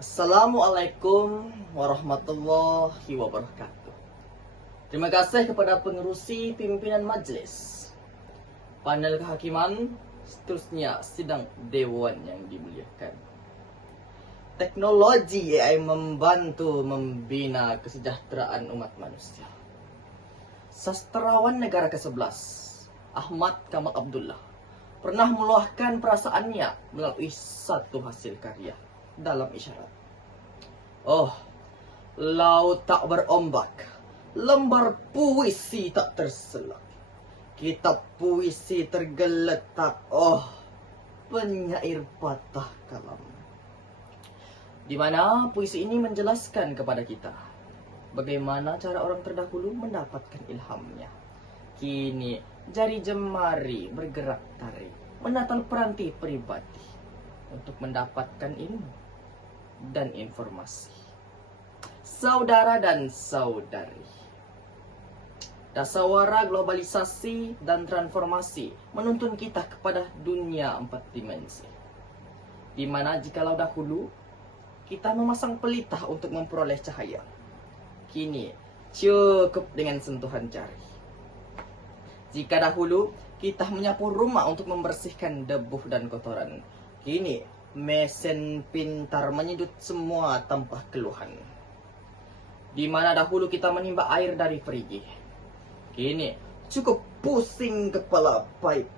Assalamualaikum warahmatullahi wabarakatuh. Terima kasih kepada pengerusi pimpinan majelis, panel kehakiman, seterusnya sidang dewan yang dimuliakan. Teknologi AI membantu membina kesejahteraan umat manusia. Sastrawan negara ke-11, Ahmad Kamal Abdullah, pernah meluahkan perasaannya melalui satu hasil karya dalam isyarat. Oh, laut tak berombak, lembar puisi tak terselak, kitab puisi tergeletak. Oh, penyair patah kalam. Di mana puisi ini menjelaskan kepada kita bagaimana cara orang terdahulu mendapatkan ilhamnya. Kini jari jemari bergerak tarik menatal peranti pribadi untuk mendapatkan ilmu dan informasi. Saudara dan saudari, dasawara globalisasi dan transformasi menuntun kita kepada dunia 4 dimensi, di mana jikalau dahulu kita memasang pelita untuk memperoleh cahaya, kini cukup dengan sentuhan jari. Jika dahulu kita menyapu rumah untuk membersihkan debu dan kotoran, kini mesin pintar menyedot semua tanpa keluhan. Di mana dahulu kita menimba air dari perigi, kini cukup pusing kepala pipe,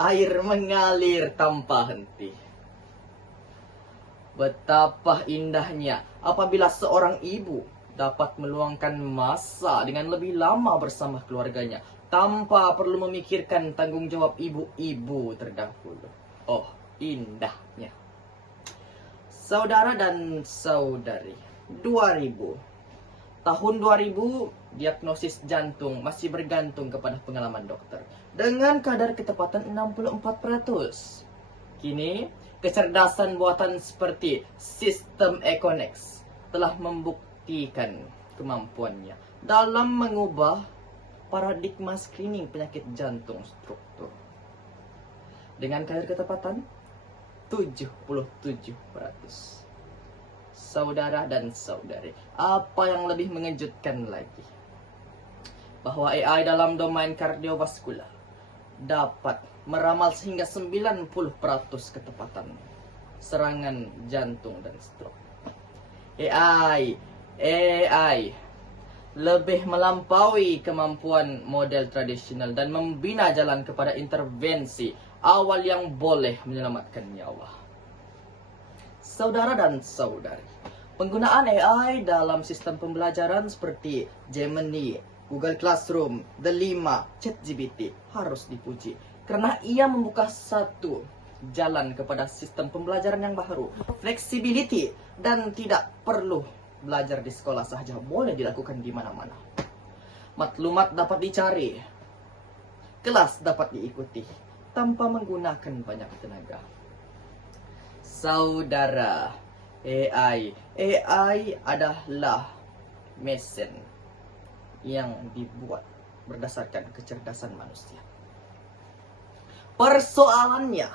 air mengalir tanpa henti. Betapa indahnya apabila seorang ibu dapat meluangkan masa dengan lebih lama bersama keluarganya tanpa perlu memikirkan tanggung jawab ibu-ibu terdahulu. Oh, indahnya. Saudara dan saudari, 2000. Tahun 2000, diagnosis jantung masih bergantung kepada pengalaman dokter dengan kadar ketepatan 64%. Kini, kecerdasan buatan seperti sistem Econex telah membuktikan kemampuannya dalam mengubah paradigma screening penyakit jantung struktur dengan kadar ketepatan 77%. Saudara dan saudari, apa yang lebih mengejutkan lagi? Bahwa AI dalam domain kardiovaskular dapat meramal sehingga 90% ketepatan serangan jantung dan stroke. AI lebih melampaui kemampuan model tradisional dan membina jalan kepada intervensi awal yang boleh menyelamatkan nyawa. Saudara dan saudari, penggunaan AI dalam sistem pembelajaran seperti Gemini, Google Classroom, The5, ChatGPT harus dipuji karena ia membuka satu jalan kepada sistem pembelajaran yang baru, flexibility, dan tidak perlu belajar di sekolah saja, boleh dilakukan di mana-mana. Maklumat dapat dicari, kelas dapat diikuti tanpa menggunakan banyak tenaga. Saudara, AI adalah mesin yang dibuat berdasarkan kecerdasan manusia. Persoalannya,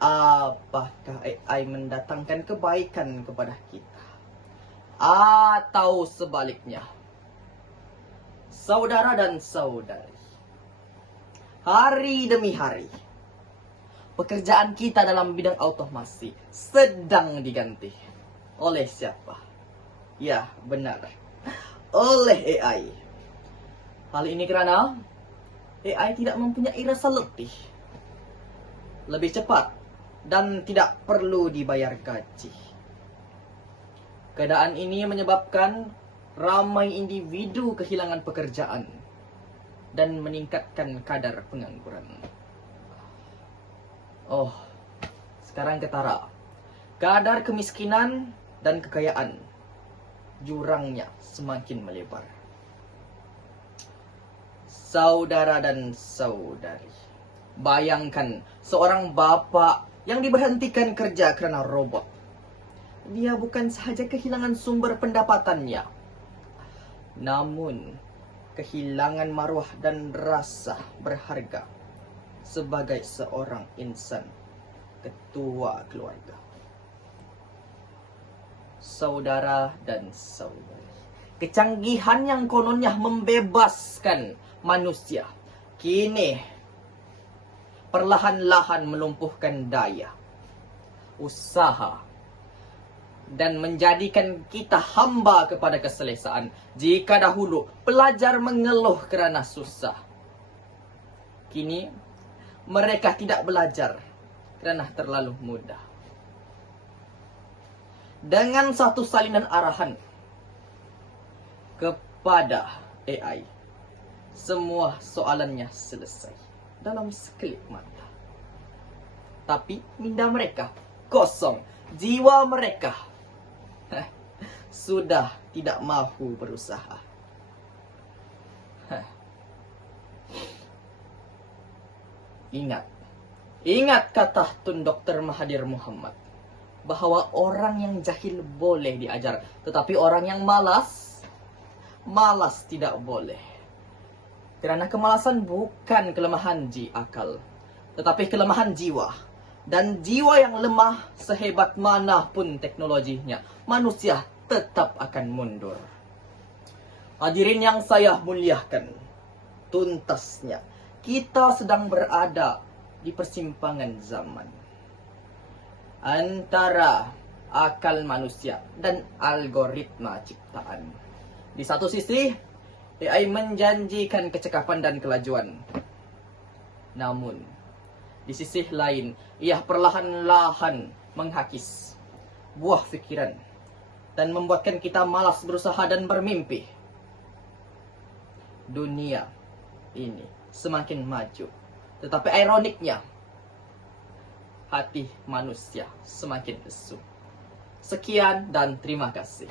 apakah AI mendatangkan kebaikan kepada kita atau sebaliknya? Saudara dan saudari, hari demi hari pekerjaan kita dalam bidang otomasi sedang diganti. Oleh siapa? Ya, benar, oleh AI. Hal ini karena AI tidak mempunyai rasa letih, lebih cepat, dan tidak perlu dibayar gaji. Keadaan ini menyebabkan ramai individu kehilangan pekerjaan dan meningkatkan kadar pengangguran. Oh, sekarang ketara. Kadar kemiskinan dan kekayaan, jurangnya semakin melebar. Saudara dan saudari, bayangkan seorang bapak yang diberhentikan kerja karena robot. Dia bukan sahaja kehilangan sumber pendapatannya, namun kehilangan maruah dan rasa berharga sebagai seorang insan ketua keluarga. saudara dan saudari. Kecanggihan yang kononnya membebaskan manusia, kini perlahan-lahan melumpuhkan daya usaha dan menjadikan kita hamba kepada keselesaan. Jika dahulu pelajar mengeluh kerana susah, kini mereka tidak belajar kerana terlalu mudah. Dengan satu salinan arahan kepada AI, semua soalannya selesai dalam sekelip mata. Tapi minda mereka kosong, jiwa mereka sudah tidak mahu berusaha. Ingat kata Tun Dr. Mahathir Mohamad, bahwa orang yang jahil boleh diajar, tetapi orang yang malas tidak boleh. Kerana kemalasan bukan kelemahan akal, tetapi kelemahan jiwa. Dan jiwa yang lemah, sehebat manapun teknologinya, manusia tetap akan mundur. Hadirin yang saya muliakan, tuntasnya kita sedang berada di persimpangan zaman antara akal manusia dan algoritma ciptaan. Di satu sisi, AI menjanjikan kecekapan dan kelajuan. Namun, di sisi lain, ia perlahan-lahan menghakis buah fikiran dan membuatkan kita malas berusaha dan bermimpi. Dunia ini semakin maju, tetapi ironiknya, hati manusia semakin lesu. Sekian dan terima kasih.